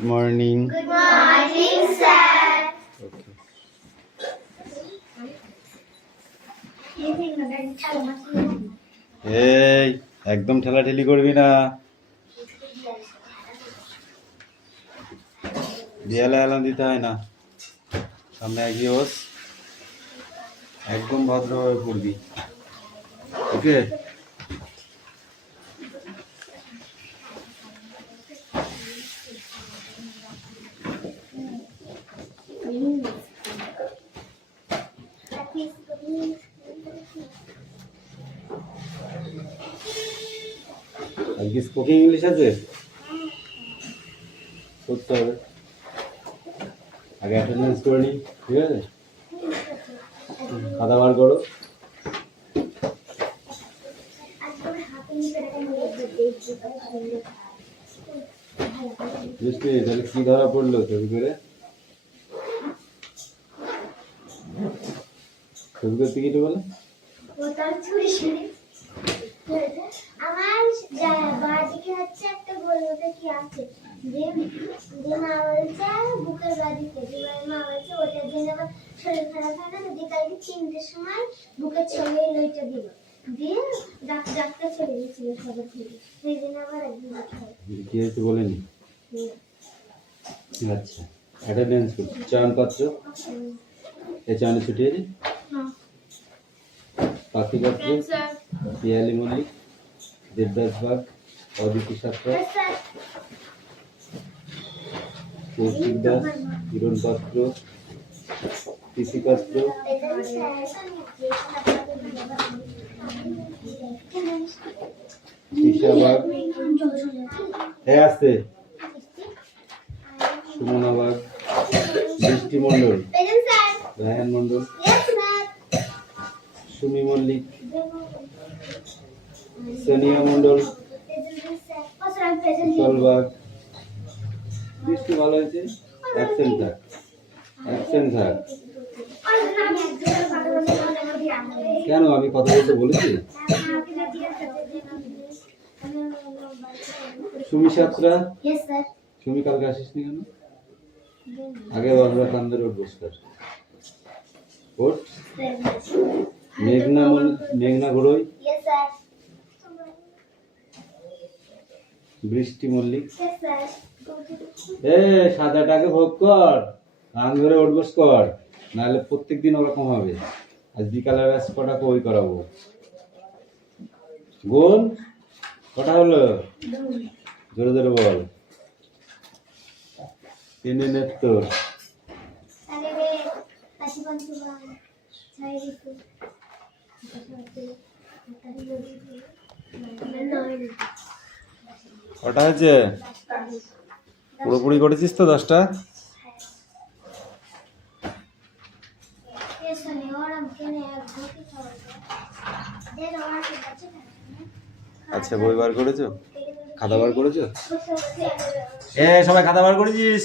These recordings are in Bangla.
Good morning. Good morning, sir. Okay. এই একদম ঠেলাঠেলি করবি না, দেয়ালে হেলান দিতে হয় না। সামনে এগিয়ে বস, একদম ভদ্রভাবে পড়বি। ওকে? আজকে স্পোকিং ইংলিশ আছে, করতে হবে। আগে অ্যাটেন্ডেন্স করে নি, ঠিক আছে? খাতা বার করো। বুঝতে তাহলে কি ধরা পড়লো ছবি করে? ছবি করতে কি বলে? আমার বাদিকে হচ্ছে একটা গোলমতো কি আছে যে মা বলছে বুকের বাদিকে, মা বলছে ওটার জন্য আবার শরীর খারাপ হয় না, যদি কালকে 3টের সময় বুকের সঙ্গে লইটা দিল দিয়ে ডাক্তার চলে গেছিল সবার থেকে, সেই দিন আবার একদিন কি হয়েছে বলেনি? আচ্ছা, অ্যাটেন্ডেন্স করছি। চয়নপত্র এ চয়নে ছুটি আছে? পাখিপত্র পিয়ালি মল্লিক, দেবদাস বাগ, অদিতি সাত্রা, কৌশিক দাস, হিরণ পাত্র, পিসি পাত্র, ঈশা বাগ, আসতে সুমনা বাগ, বৃষ্টি মণ্ডল, রায়হান মণ্ডল, সুমি মল্লিক, সানিয়া মণ্ডল, কুশল বাগ। বৃষ্টি ভালো হয়েছে, অ্যাবসেন্ট থাক, অ্যাবসেন্ট থাক। কেন আমি কথা বলতে বলেছি? সুমি সাতরা, সুমি কালকে আসিসনি কেন? আগে বাংলা কান্দের ওট বসকার ওট। মেঘনা ঘোড়ই, বৃষ্টি মল্লিক। সাদাটাকে ভোগ কর, গান ধরে উঠবস কর, নাহলে প্রত্যেকদিন ওরকম হবে। আজ বিকালের ব্যাস কটা কই করাবো? গোল কটা হলো? জোরে জোরে বল। 3 তোর কটা হয়েছে? পুরোপুরি করেছিস তো 10টা? আচ্ছা, বই বার করেছো? খাতা বার করেছো? সবাই খাতা বার করেছিস?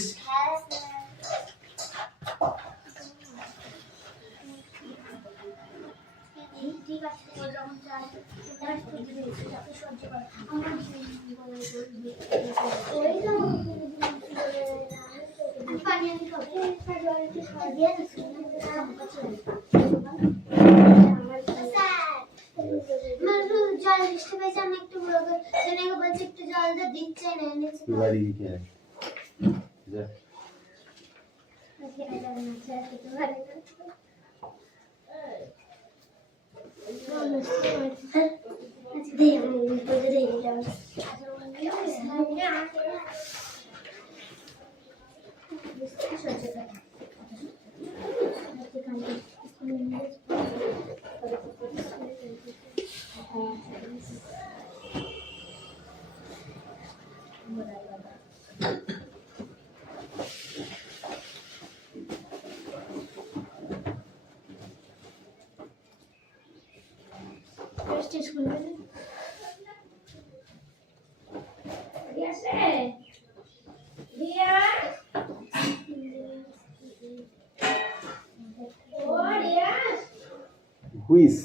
Which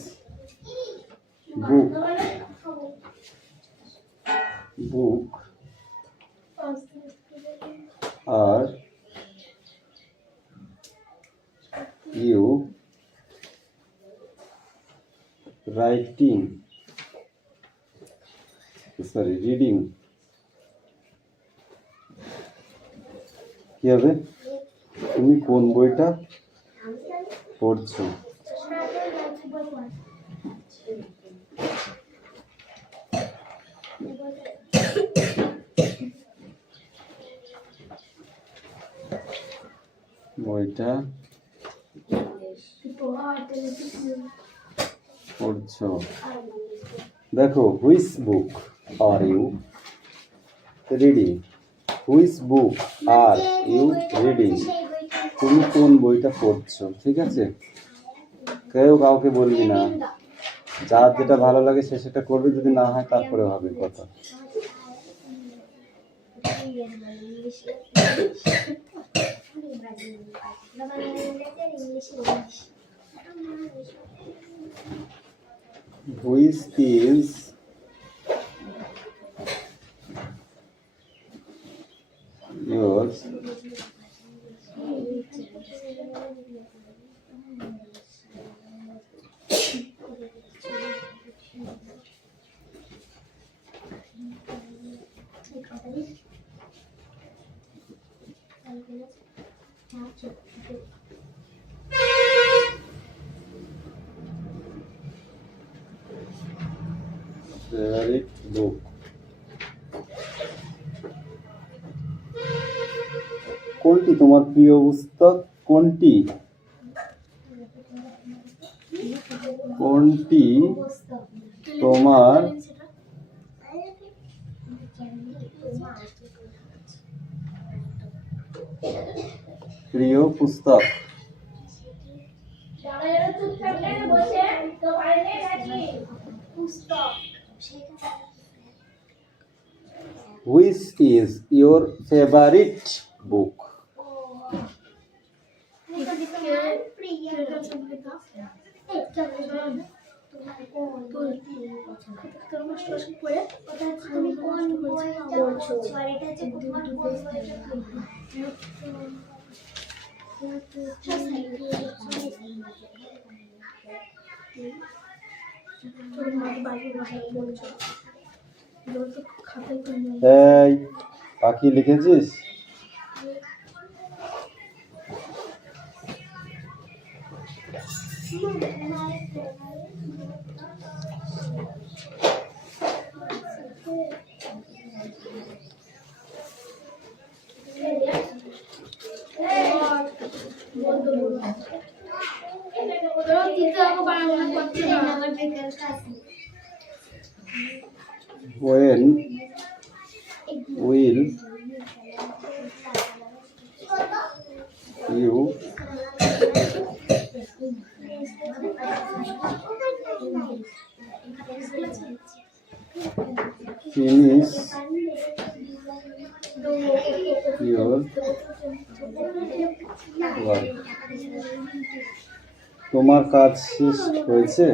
book are you writing reading কি হবে? তুমি কোন বইটা পড়ছো? বইটা পড়ছো। দেখো, which book are you reading? Which book are you reading? তুমি কোন বইটা পড়ছো। ঠিক আছে, কেউ কাউকে বলবি না, যার যেটা ভালো লাগে সে সেটা করবে, যদি না হয় তারপরে হবে কথা। Which is yours favorite book? কোনটি তোমার প্রিয় পুস্তক? কোনটি কোনটি তোমার প্রিয় পুস্তক? Which is your favorite book? তুমি কোন বইটা পড়ছো? আর এটা হচ্ছে তোমার কোন বইটা এই পাখি লিখেছিস? When will you finish your work? তোমার কাজ শেষ হয়েছে?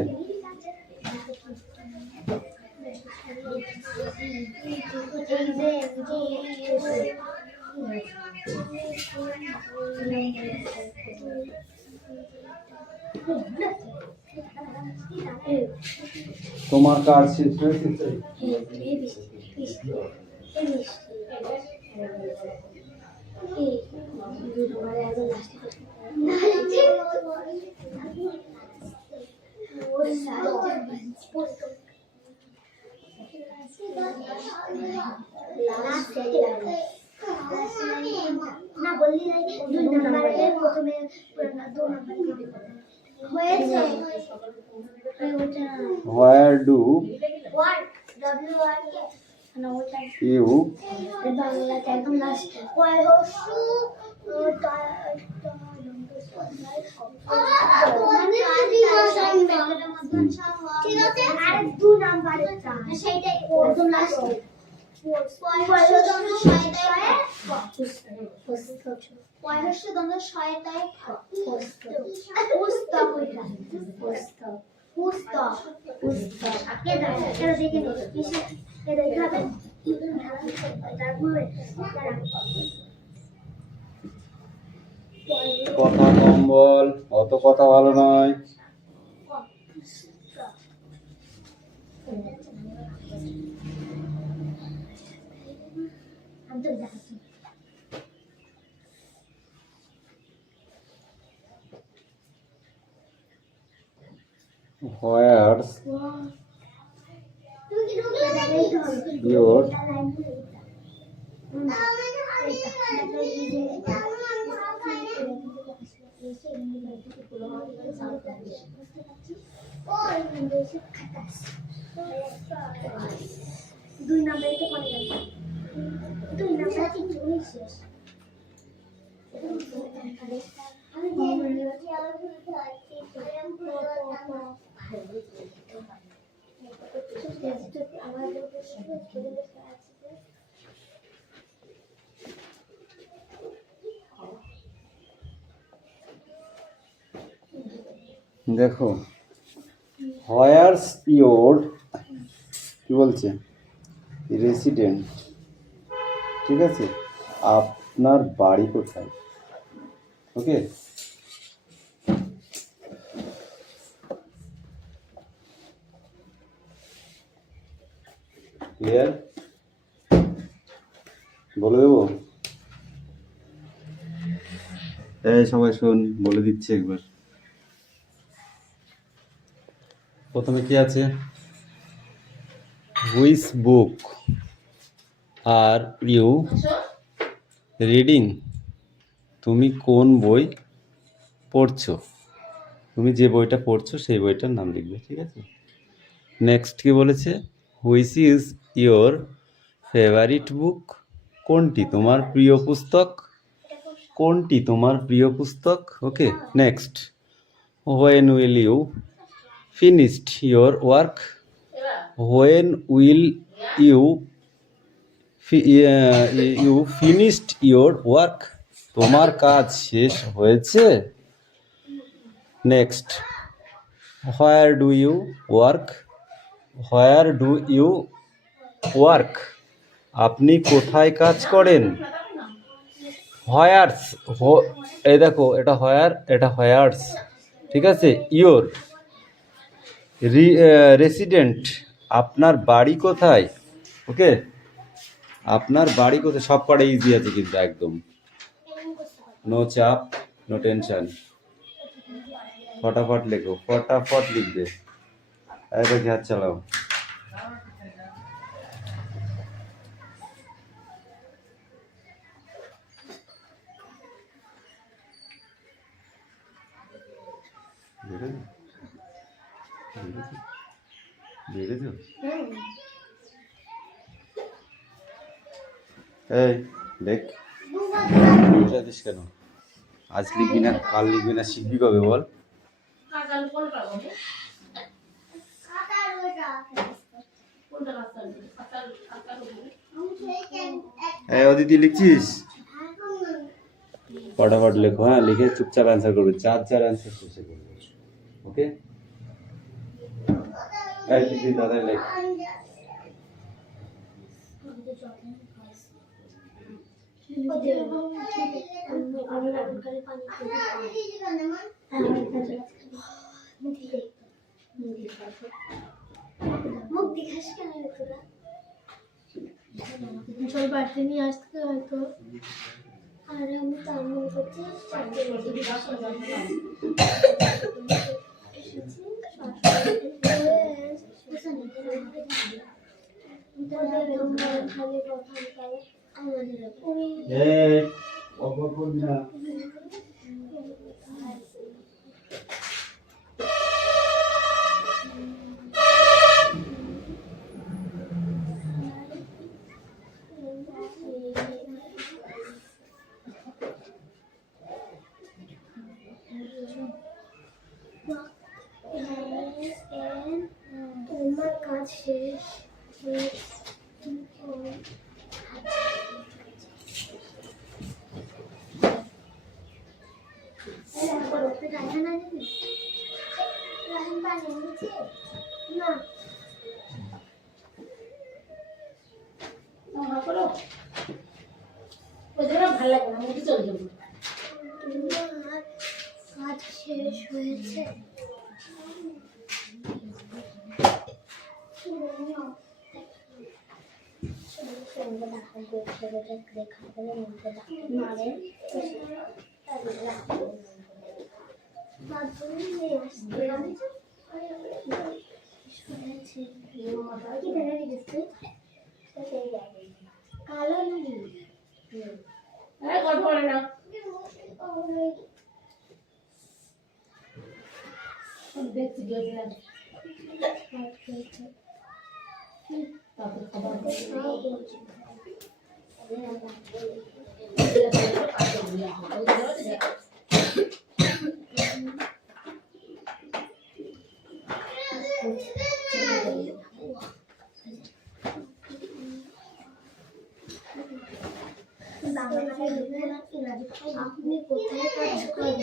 তোমার কাজ শেষ হয়েছে? না বললি না, 2 নম্বরের প্রথমে 2 নম্বর হয়েছে। Where do what w1 না ওটা you বাংলাতে একদম লাস্ট ওয়াই হসু ঠিক আছে। আর 2 নাম্বারটা সেইটাই একদম লাস্ট কথা কম বল, অত কথা ভালো নয়। হোয়ারস ইয়োর দুই নাম্বারে তো পড়ে গেল, দুই নাম্বার তিনটুকুনি শেষ। দেখো, হোয়ারস ইয়োর কি বলছে, রেসিডেন্ট, ঠিক আছে, আপনার বাড়ি কোথায়। ওকে, ক্লিয়ার, বলে দেবো। এই সবাই শোন, বলে দিচ্ছি একবার। প্রথমে কি আছে, which book are you reading, তুমি কোন বই পড়ছো, তুমি যে বইটা পড়ছো সেই বইটার নাম লিখবে, ঠিক আছে। নেক্সট কি বলেছে, which is your favourite book, কোনটি তোমার প্রিয় পুস্তক, কোনটি তোমার প্রিয় পুস্তক। Okay, next, when will you finished your work, when will you you finished your work, তোমার কাজ শেষ হয়েছে। Next, where do you work, where do you work, আপনি কোথায় কাজ করেন। হোয়ার্স, এই দেখো, এটা হোয়ার, এটা হোয়ার্স, ঠিক আছে। ইয়োর রেসিডেন্ট, আপনার বাড়ি কোথায়। ওকে, আপনার বাড়ি কোথায়, সব কটা ইজি আছে কিন্তু একদম, নো চাপ, নো টেনশন। ফটাফট লেখো, ফটাফট লিখবে, একবার হাত চালাও। এই দেখ, দিস কেন, আজ লিখবি না, কাল লিখবি না, শিখবি কবে বল। এই অদিতি লিখছিস, ফটাফট লেখো, হ্যাঁ, লিখে চুপচাপ অ্যান্সার করবে, চার অ্যান্সার শেষে করবে। ওকে, এই তুই দাদা লেখ। বাড়িতে নিয়ে আসতে হয়তো, আর আমি তো এমন করছি তোমার কাজ শেষ। ভালো লাগে না, চলে যাবো। কাজ শেষ হয়েছে। কালো কথা বলে না। দেখছি আপনি কোথায় কাজ করেন?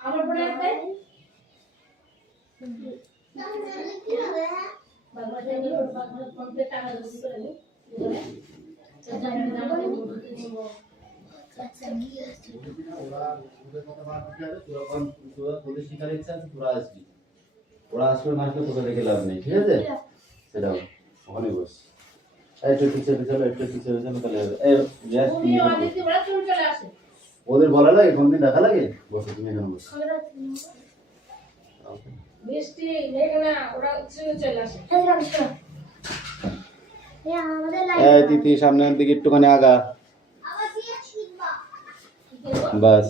আমার পরে একটা ওরা আসবে না আসলে তোকে দেখে লাভ নেই, ঠিক আছে? সেটাও ওখানে বস। একটু পিছিয়ে চলো, একটু পিছিয়ে চলো, তাহলে হবে। ওদের বলা লাগে, কোনদিন দেখা লাগে? বসো, তুমি এখানে বসো। বৃষ্টি মেঘনা ওরা চলে আসে। এই তিথি, সামনের দিকে একটুখানি আগা, বাস।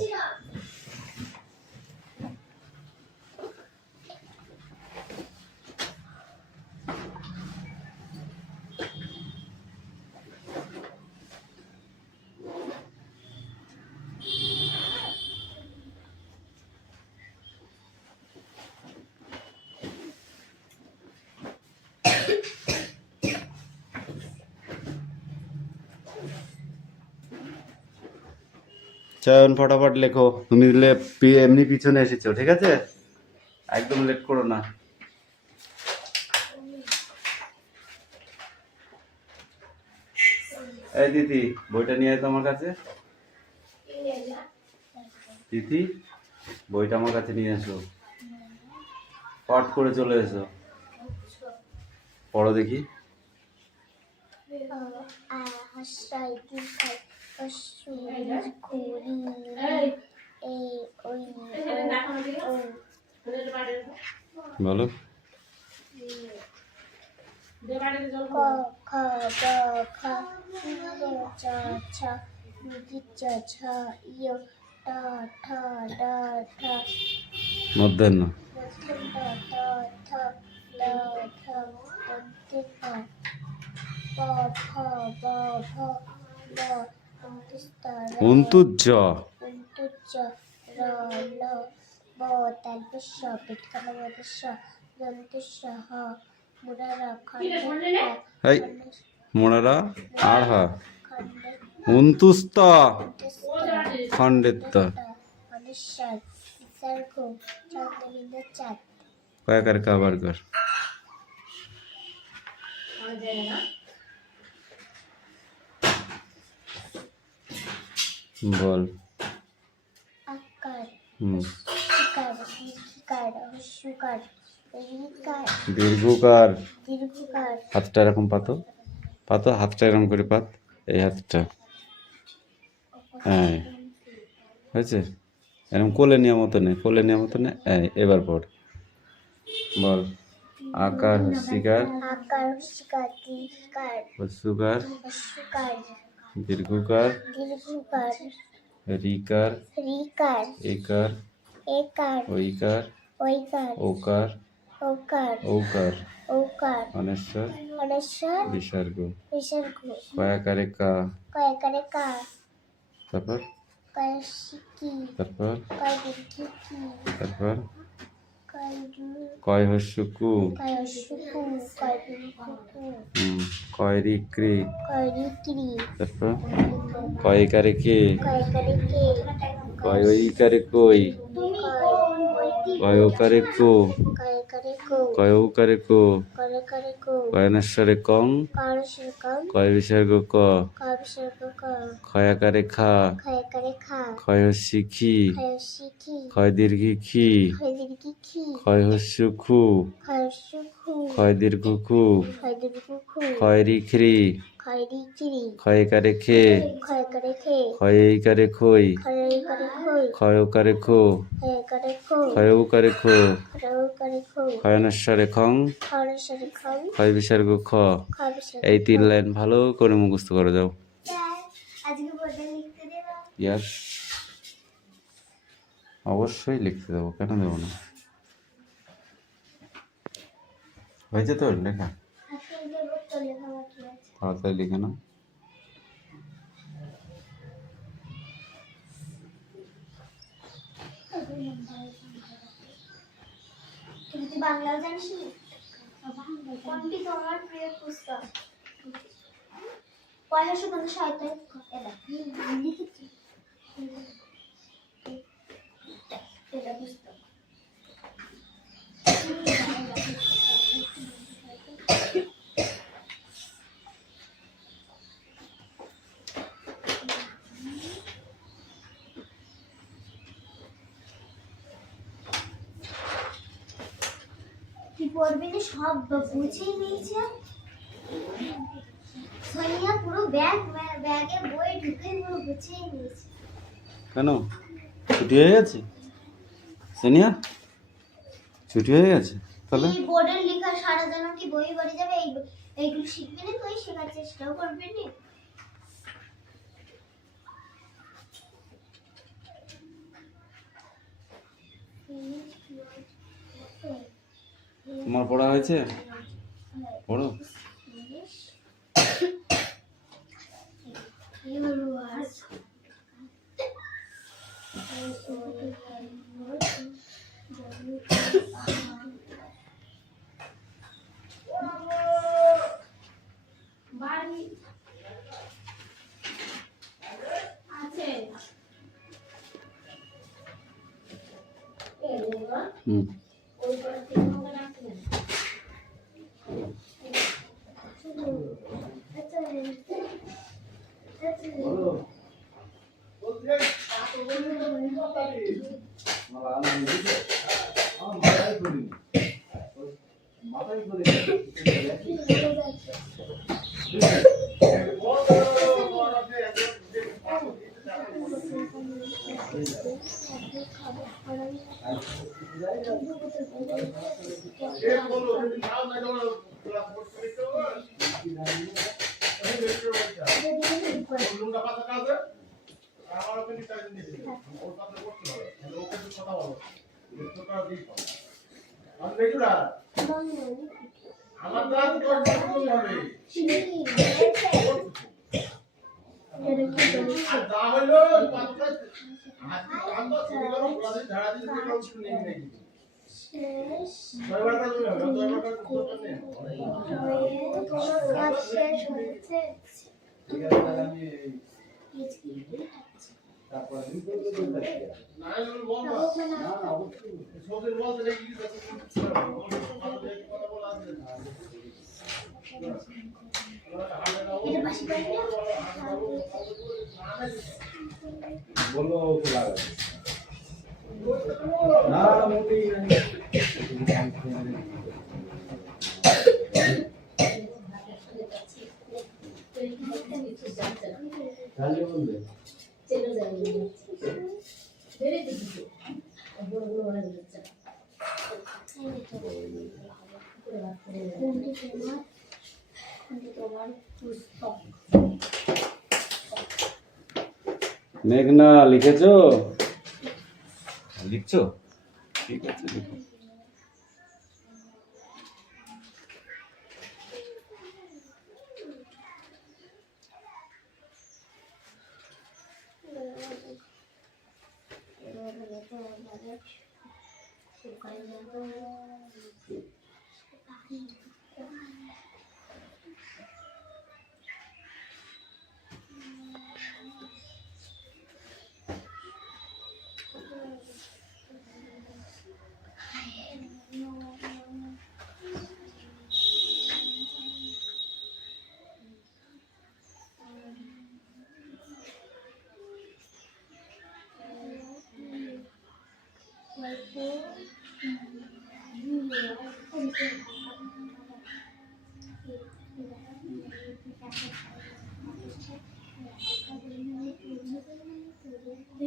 চয়ন ফটাফট লেখো, তুমি এমনি পিছনে এসেছো, ঠিক আছে? একদম লেট করো না। এই দিদি, বইটা নিয়ে আয় তো আমার কাছে। দিদি, বইটা আমার কাছে নিয়ে এসো, পাঠ করে চলে এসো, পড়ো দেখি। বলো। মধ্যাহ্ন। অন্তুজ মোড়ারা আড়হা অন্তুস্ত খন্ডেত্ব কয়াকার কাবার কর। বল। দীর্ঘকার। হাতটা এরকম পাতো, পাতো হাতটা এরকম করে পাত, এই হাতটা, হ্যাঁ হয়েছে। এরকম কোলে নেওয়া মতো নেই, কোলে নেওয়া মতো নেই। এবার পড়, বল। আকার হস্যিকার, হস্যকার, দীর্ঘকার, রিকার, একার, ঐকার, ওকার, ওকার ঔকার ওকার অনেশ্বর অনেশ্বর বিসর্গ বিসর্গ কয়াকারে কা কয়কারে কা তারপর কয়শিকি তারপর কয়দিকি তারপর কয়দু কয় হস্য কু কয়শুকু কয়দুকুকু কয়রি ক্রি কয়রিক্রি তারপর কয়কারে কে কয়কারে কে কয়ইকারে কই কয়কারে কো কয়কারে কো কয়ৌকারে কো কয়কারে কো কয়নেশ্বরে কং কারশকম কয় বিসর্গ ক কয়বিসর্গ ক ক্ষয়াকারে খা কয়কারে খা ক্ষয় হস্যি খি কয়শিকি ক্ষয় দীর্ঘি খি কয়দিকি কি ক্ষয় হস্য খু কয়শুকু ক্ষয় দীর্ঘ খু কয়দিকুকু ক্ষয়রি খ্রি কয়রিক্রি ক্ষয়কারে খে কয়কারে খে ক্ষয়ইকারে খই কয়কারে খই ক্ষয়কারে খো কয়কারে খো ক্ষয়ৌকারে খো কয়কারে খো ক্ষয়নেশ্বরে খং কয়শরে খম ক্ষয় বিসর্গ খ কয়বিসর্গ এই 3 লাইন ভালো করে মুখস্থ করে যাও। আজকে বোর্ডে লিখতে দেবা ইয়াস অবশ্যই লিখতে দেবো, কেন দেবো না। হয়েছে তো লেখা? আজকে দেব তো লেখা বাকি আছে তাড়াতাড়ি লিখে নাও। তুমি কি বাংলা জানিস কোনটি তোমার প্রিয় পুস্তক পয়সা বন্ধু সাহিত্য এটা লিখেছি এটা পুস্তক কি পড়বি না সব গুছিয়ে নিয়েছে সোনিয়া পুরো ব্যাগে বই ঢুকে পুরো গুছিয়ে নিয়েছে কেন ছুটি হয়ে গেছে? সোনিয়া ছুটি হয়ে গেছে তাহলে? এই বোর্ডের লেখা সারা জানো কি বই বাড়ি যাবে এইগুলো শিখবি না তুই শেখার চেষ্টাও করবি না তোমার পড়া হয়েছে? পড়ো। বাড়ি আছে এই বাবা ওই পাশ থেকে ওখানে আসছে শেষ হয়েছে এটা বাসি পারি বলো ওকে লাগাই না মোটেই তাহলে বলবে চলে যাবে বেরে দিবি বড় বড় হয়ে যাচ্ছে মেঘনা লিখেছো? লিখছো? ঠিক আছে লিখো।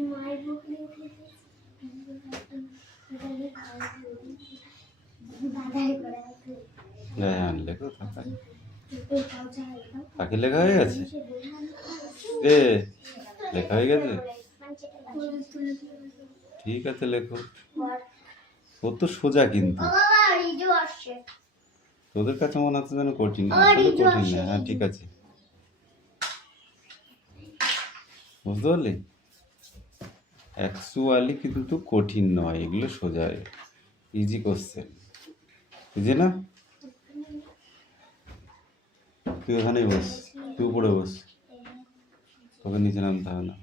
মায়ের বুক নিয়ে বাধাই করে হ্যাঁ লেখো পাখি লেখা হয়ে গেছে এ লেখা হয়ে গেছে ঠিক আছে লেখো ও তো সোজা কিন্তু তোদের কাছে মনে হচ্ছে যেন কঠিন আসলে কঠিন না হ্যাঁ ঠিক আছে বুঝতে পারলি অ্যাকচুয়ালি কিন্তু কঠিন নয় এগুলো সোজা ইজি কোশ্চেন বুঝলি না তুই ওখানেই বস তুই উপরে বস তোকে নিচে নামতে হবে না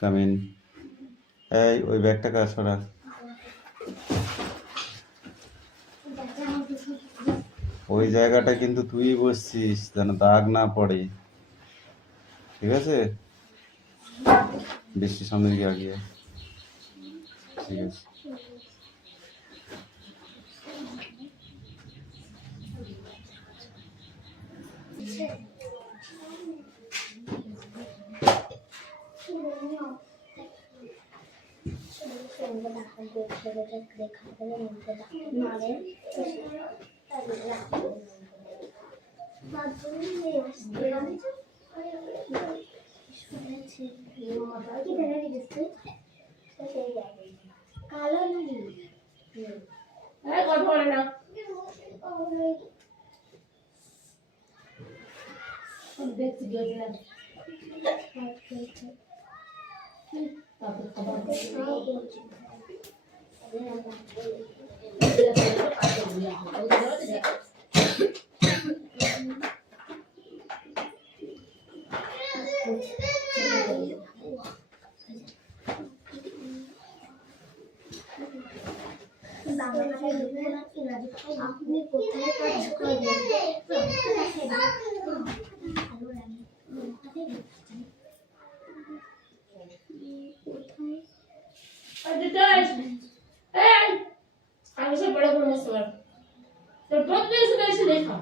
কামিন এই ওই ব্যাগটা কার সরা ওই জায়গাটা কিন্তু তুই বসছিস যেন দাগ না পড়ে ঠিক আছে বেশি সামনে দিকে আগিয়ে ঠিক আছে কালো দেখছি তারপর খাবার আপনি কোথায় কাজ করেন আমি সব বড় বড় মশলা তোর কত বেশি বেশি লেখা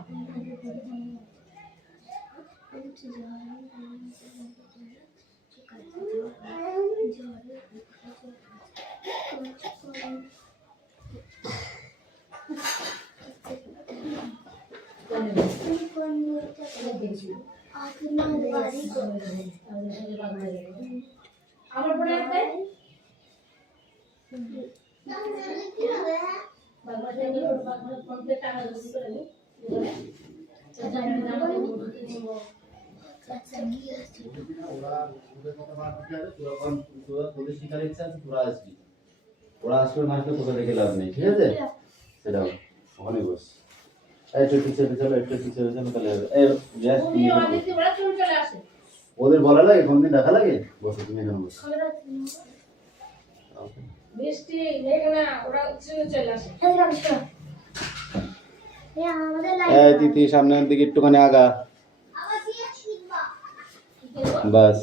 আমার পরে আছে বাগমাতে আমি ফোন পে টাকা দিতে পারি ওরা আসলে মাসে তোকে রেখে লাভ নেই ঠিক আছে সেটাও ওখানে বস একটু পিছিয়ে চলো একটু পিছিয়ে চলো তাহলে ওদের বলা লাগে কোনদিন দেখা লাগে বসো তুমি এখানে বসো বৃষ্টি মেঘনা ওরা চলে আসে এই তিথি সামনের দিকে একটুখানি আগা বাস